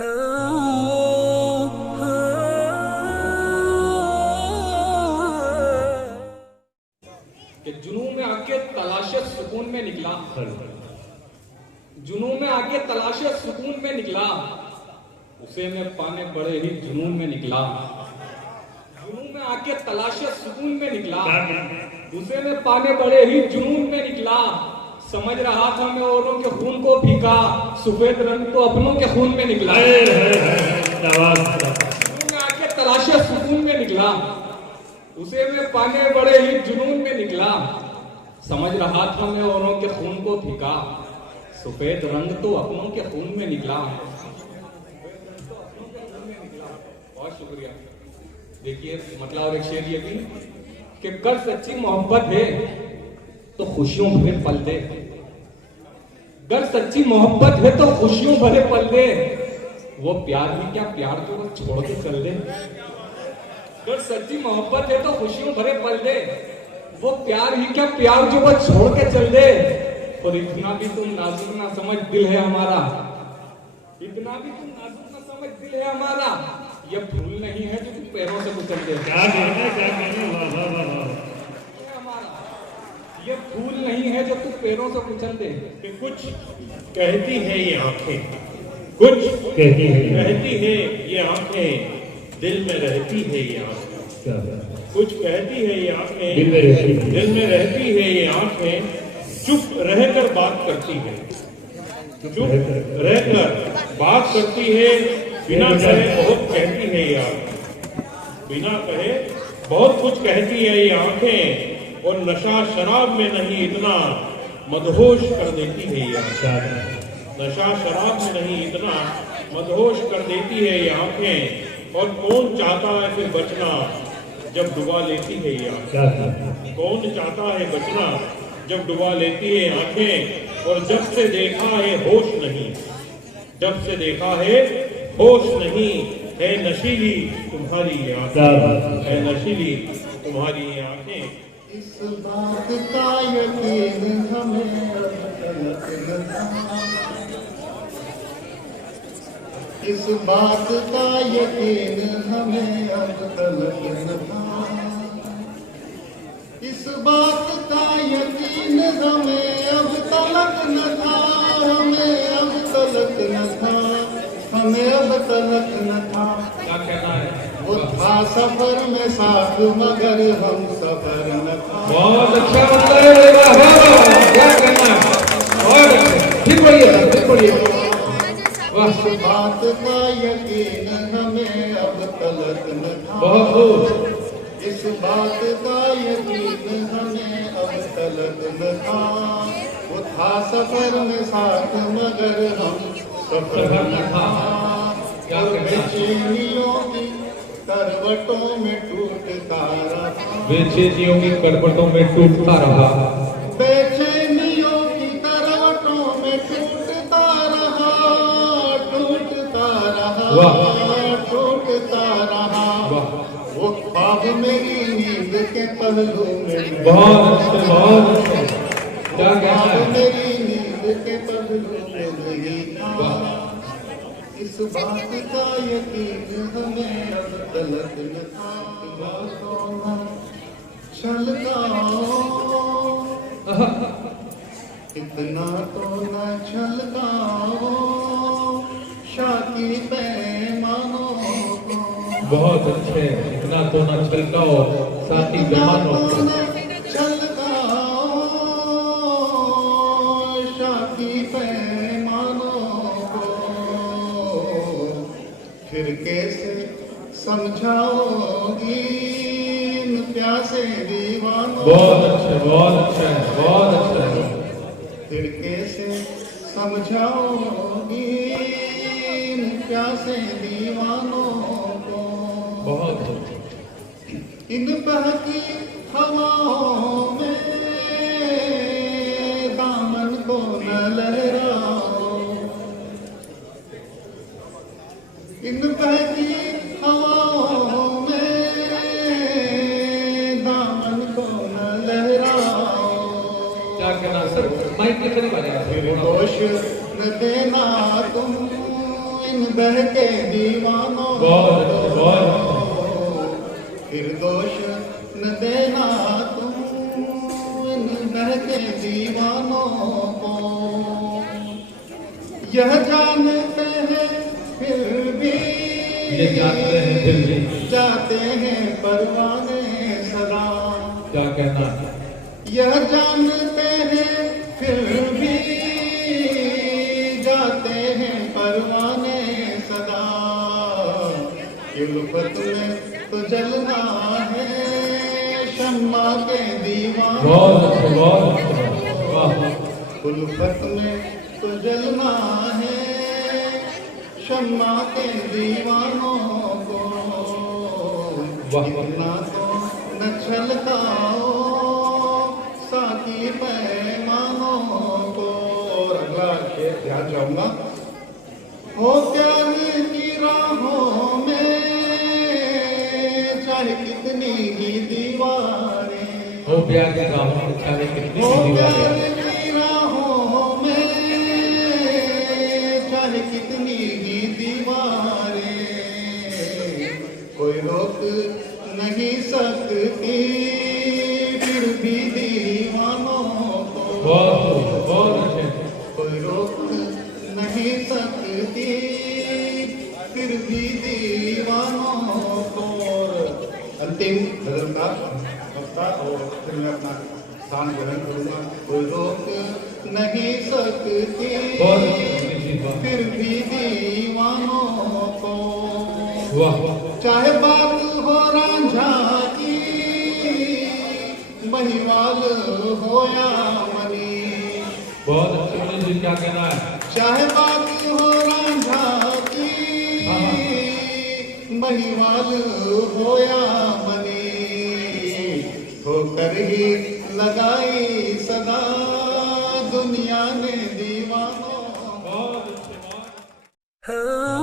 कि जुनून में आके तलाशे सुकून में निकला, जुनून में आके तलाशे सुकून में निकला, उसे मैं पाने बड़े ही जुनून में निकला। जुनून में आके तलाशे सुकून में निकला, उसे मैं पाने बड़े ही जुनून में निकला। समझ रहा था मैं औरों के खून को फीका, सफेद रंग तो अपनों के खून में निकला। जुनून में आके तलाशे सुकून में निकला, उसे मैं पाने बड़े ही जुनून में निकला। समझ रहा था मैं औरों के खून को फीका, सफेद रंग तो अपनों के खून में निकला। बहुत शुक्रिया। देखिए मतलब और एक शेर ये भी कि कर सच्ची मोहब्बत है तो खुशियों भरे पल दे, अगर सच्ची मोहब्बत है तो खुशियों भरे पल दे, वो प्यार ही क्या प्यार तो वो छोड़ के चल दे। अगर सच्ची मोहब्बत है तो खुशियों भरे पल दे, वो प्यार ही क्या प्यार जो वो छोड़ के चल दे। और इतना भी तुम नाजुक ना समझ दिल है हमारा, इतना भी तुम नाजुक ना समझ दिल है हमारा, ये फूल नहीं है जो तुम पैरों से कुचल दे। क्या कहना ये फूल नहीं है जो तू पैरों से कुचल दे। कि कुछ कहती है ये आंखें, कुछ कहती है ये आंखें, दिल में रहती है ये आंखें। कुछ कहती है ये आंखें, दिल में रहती है ये आंखें, चुप रहकर बात करती है, चुप रहकर बात करती है, बिना कहे बहुत कहती है ये आंखें, बिना कहे बहुत कुछ कहती है ये आंखें। और नशा शराब में नहीं इतना मदहोश कर देती है ये आंखें, नशा शराब में नहीं इतना मदहोश कर देती है ये आंखें। और कौन चाहता है फिर बचना जब डुबा लेती है ये आंखें, कौन चाहता है बचना जब डुबा लेती है आंखें। और जब से देखा है होश नहीं, जब से देखा है होश नहीं, है नशीली तुम्हारी ये आंखें, है नशीली तुम्हारी ये आंखें। इस बात का यकीन हमें अब तलक न था, इस बात का यकीन हमें अब तलक न था, इस बात का यकीन हमें अब तलक न था, हमें अब तलक न था, हमें अब तलक न था। क्या कहना है? वो था सफर में साथ मगर हम सफर न था। बहुत अच्छा मतलब क्या कहना है? और फिर बढ़िए इस बात का यकीन हमें अब तलक न था, बहुत खूब। इस बात का यकीन हमें अब तलक न था। वो था सफर में साथ मगर हम सफर न था। बेचैनियों की करवटों में टूटता रहा, बेचैनियों की करवटों में टूटता रहा, बेचैनियों की करवटों में टूटता रहा, टूटता रहा, टूटता रहा। वो ख्वाब मेरी नींद के पहलू में, बहुत अच्छे क्या कहना है? मेरी नींद के पहलू में नहीं था। इस बात का यकीन हमें अब तलक न था। छलकाओ इतना तो न छलकाओ, शाकी पैमानों को। बहुत अच्छे, इतना तो न छलकाओ साथी पैमानों को। छलकाओ शाकी पैमानों को, फिर कैसे समझाओगी इन प्यासे दीवानों। बहुत अच्छे फिर कैसे समझाओगी इन प्यासे दीवानों को। बहुत अच्छे। इन बहती हवाओं में दामन को न लहराओ, इन बहती हवाओं में दामन को न लहराओ। क्या कहना सर? माइक के करीब आ जाएगा। फिर होश न देना तुम इन बहके दीवानों बहुत अच्छे, बहुत फिर दोष न देना तुम इन बहके दीवानों को। यह जानते हैं फिर भी ये जानते हैं फिर भी जाते हैं परवाने सदा। क्या कहना है? यह जानते हैं फिर भी जाते हैं परवाने सदा। उल्फत में तो जलना है शम्मा के दीवानों। बहुत अच्छे, बहुत अच्छे, वाह। उल्फत में तो जलना है शम्मा के दीवानों को। इतना तो न छलकाओ साकी पैमानों को। और अगला शेर ध्यान चाहूंगा। हो प्यार की राहों में चाहे कितनी ही दीवारें। हो प्यार के राहों में चाहे कितनी हो सी प्यार दीवारें। की राहों में चाहे कितनी ही दीवारें कोई रोक नहीं सकती फिर भी दीवानों को। बहुत अच्छे। कोई रोक नहीं सकती फिर भी दीवानों को। और अंतिम गजल का वक्ता और फिर मैं अपना स्थान ग्रहण करूंगा। कोई रोक नहीं सकती फिर भी दीवानों को। वाह। चाहे बात हो रांझा की महिवाल हो या मनी। बहुत अच्छे मनीष जी, क्या कहना है? चाहे बात हो रांझा की महिवाल हो या मनी। होकर ही लगाई सदा दुनिया ने दीवानों। बहुत अच्छे, बहुत। Oh